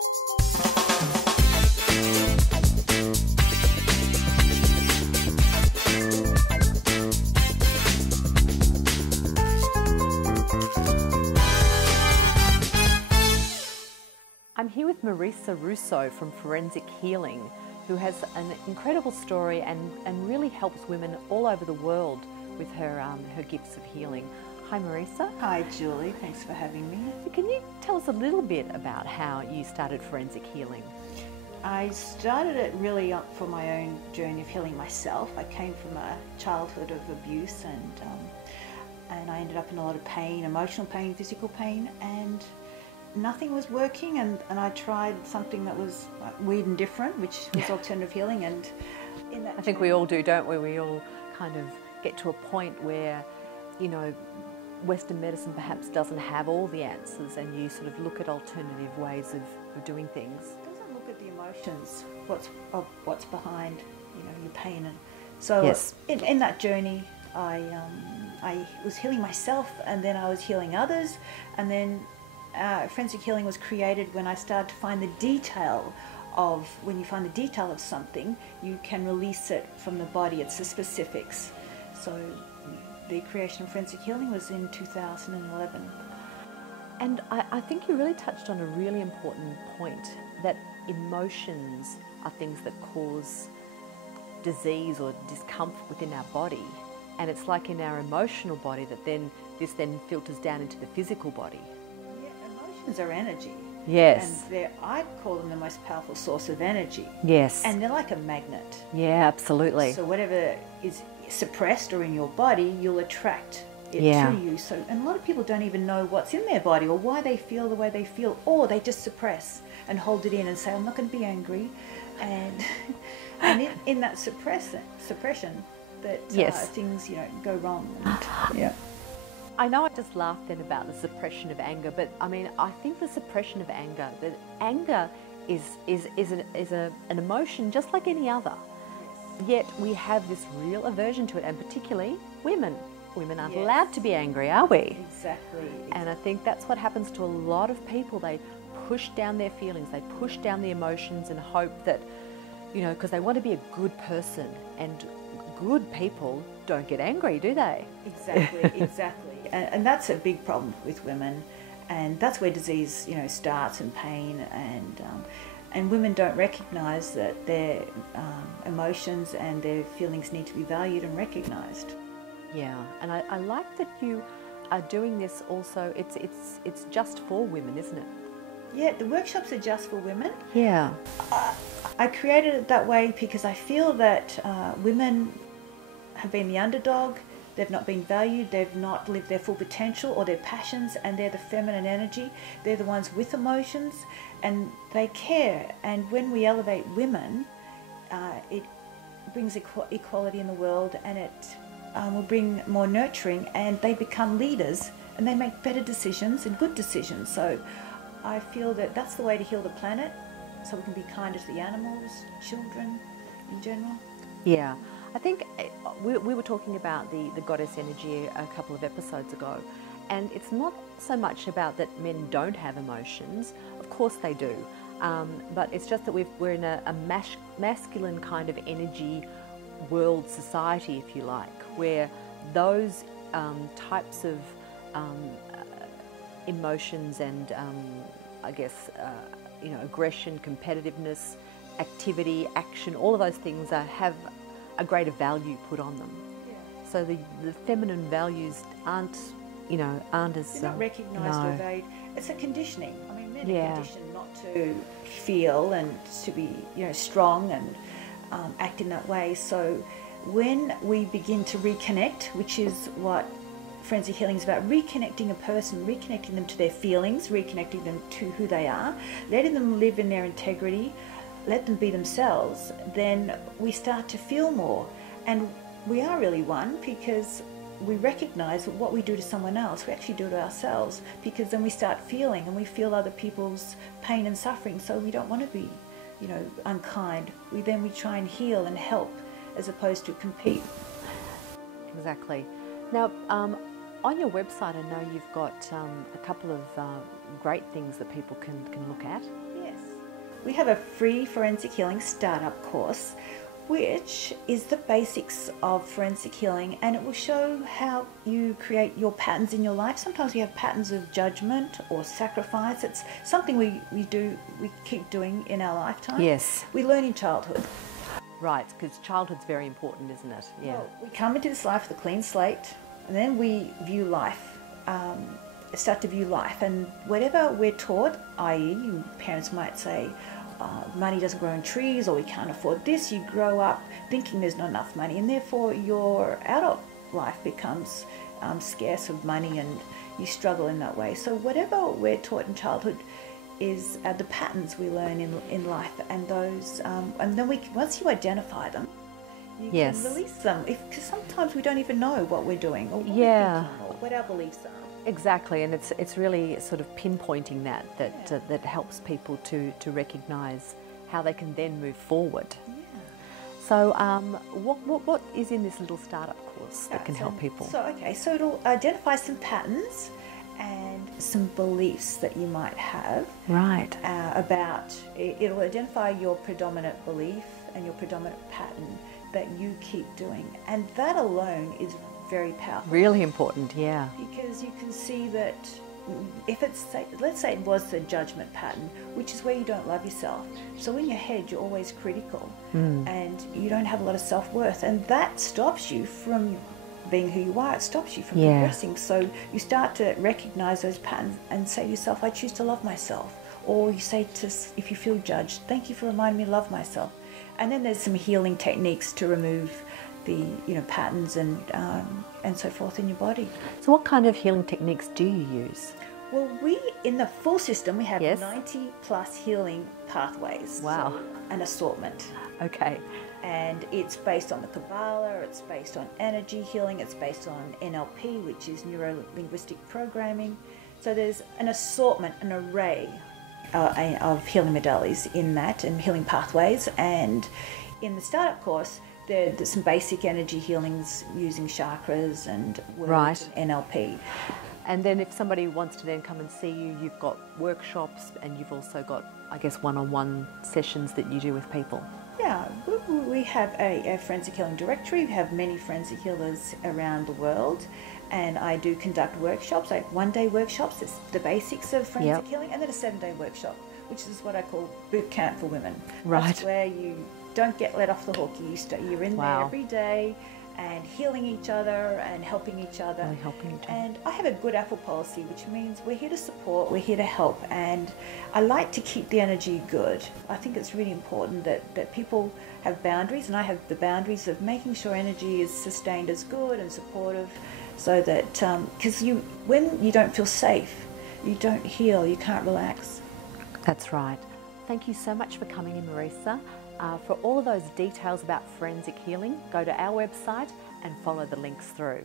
I'm here with Marisa Russo from Forensic Healing, who has an incredible story and really helps women all over the world with her gifts of healing. Hi Marisa. Hi Julie, thanks for having me. Can you tell us a little bit about how you started Forensic Healing? I started it really for my own journey of healing myself. I came from a childhood of abuse and I ended up in a lot of pain, emotional pain, physical pain, and nothing was working, and I tried something that was weird and different, which was alternative healing. And in that I think we all do, don't we? We all kind of get to a point where, you know, Western medicine perhaps doesn't have all the answers, and you sort of look at alternative ways of doing things. It doesn't look at the emotions, what's behind, you know, your pain. And so yes. in that journey, I was healing myself, and then I was healing others, and then Forensic Healing was created when I started to find the detail of, when you find the detail of something, you can release it from the body. It's the specifics. So the creation of Forensic Healing was in 2011. And I think you really touched on a really important point, that emotions are things that cause disease or discomfort within our body. And it's like in our emotional body that this then filters down into the physical body. Emotions are energy. Yes. And I call them the most powerful source of energy. Yes. And they're like a magnet. Yeah, absolutely. So whatever is suppressed or in your body, you'll attract it to you. So, and a lot of people don't even know what's in their body or why they feel the way they feel, or they just suppress and hold it in and say, I'm not going to be angry. And in that suppression that things, you know, go wrong. And, yeah. I know I just laughed then about the suppression of anger, but I mean, I think the suppression of anger, that anger is an emotion just like any other. Yes. Yet we have this real aversion to it, and particularly women. Women aren't allowed to be angry, are we? Exactly. And I think that's what happens to a lot of people. They push down their feelings, they push down the emotions and hope that, you know, because they want to be a good person, and good people don't get angry, do they? Exactly, exactly. And that's a big problem with women, and that's where disease, you know, starts, and pain, and women don't recognise that their emotions and their feelings need to be valued and recognised. Yeah, and I like that you are doing this also. It's just for women, isn't it? Yeah, the workshops are just for women. Yeah. I created it that way because I feel that women have been the underdog. They've not been valued, they've not lived their full potential or their passions, and they're the feminine energy. They're the ones with emotions, and they care. And when we elevate women, it brings equality in the world, and it will bring more nurturing, and they become leaders, and they make better decisions and good decisions. So I feel that that's the way to heal the planet, so we can be kinder to the animals, children in general. Yeah. I think we were talking about the goddess energy a couple of episodes ago, and it's not so much about that men don't have emotions. Of course they do, but it's just that we're in a masculine kind of energy world society, if you like, where those types of emotions and I guess you know, aggression, competitiveness, activity, action, all of those things have a greater value put on them. Yeah. So the feminine values aren't as... They're not recognised or valued. It's a conditioning. I mean, men are conditioned not to feel and to be, you know, strong and act in that way. So when we begin to reconnect, which is what Forensic Healing is about, reconnecting a person, reconnecting them to their feelings, reconnecting them to who they are, letting them live in their integrity, let them be themselves, then we start to feel more. And we are really one, because we recognise that what we do to someone else, we actually do to ourselves, because then we start feeling, and we feel other people's pain and suffering, so we don't want to be, you know, unkind. We try and heal and help, as opposed to compete. Exactly. Now, on your website, I know you've got a couple of great things that people can look at. Yes. we have a free forensic healing startup course, which is the basics of forensic healing, and it will show how you create your patterns in your life. Sometimes we have patterns of judgment or sacrifice. It's something we keep doing in our lifetime. Yes. We learn in childhood. Right, because childhood's very important, isn't it? Yeah. Well, we come into this life with a clean slate, and then we view life, start to view life, and whatever we're taught, i.e. parents might say, money doesn't grow on trees, or we can't afford this. You grow up thinking there's not enough money, and therefore your adult life becomes scarce of money, and you struggle in that way. So whatever we're taught in childhood is the patterns we learn in life, and those, and then once you identify them, you Yes. can release them. Because sometimes we don't even know what we're doing, or what Yeah. we're thinking, or what our beliefs are. Exactly, and it's really sort of pinpointing that helps people to recognise how they can then move forward. Yeah. So, what is in this little startup course that can help people? So it'll identify some patterns and some beliefs that you might have. Right. It'll identify your predominant belief and your predominant pattern that you keep doing, and that alone is very powerful. Really important, yeah. Because you can see that if it's, let's say it was the judgment pattern, which is where you don't love yourself. So in your head, you're always critical, and you don't have a lot of self-worth, and that stops you from being who you are. It stops you from progressing. So you start to recognize those patterns and say to yourself, I choose to love myself. Or you say if you feel judged, thank you for reminding me to love myself. And then there's some healing techniques to remove the patterns and so forth in your body. So what kind of healing techniques do you use? Well, in the full system, we have Yes. 90 plus healing pathways. Wow. So an assortment. Okay. And it's based on the Kabbalah, it's based on energy healing, it's based on NLP, which is neuro-linguistic programming. So there's an assortment, an array of healing modalities in that, and healing pathways. And in the startup course, there's some basic energy healings using chakras and words Right. and NLP. And then if somebody wants to then come and see you, you've got workshops, and you've also got, I guess, one-on-one sessions that you do with people. Yeah, we have a forensic healing directory. We have many forensic healers around the world, and I do conduct workshops, like one-day workshops. It's the basics of forensic healing, and then a 7-day workshop, which is what I call boot camp for women. Right. That's where you don't get let off the hook. You're in there every day, and healing each other and helping each other. Really helping each other. And I have a good apple policy, which means we're here to support, we're here to help, and I like to keep the energy good. I think it's really important that people have boundaries, and I have the boundaries of making sure energy is sustained as good and supportive, so that, because when you don't feel safe, you don't heal, you can't relax. That's right. Thank you so much for coming in, Marisa. For all of those details about forensic healing, go to our website and follow the links through.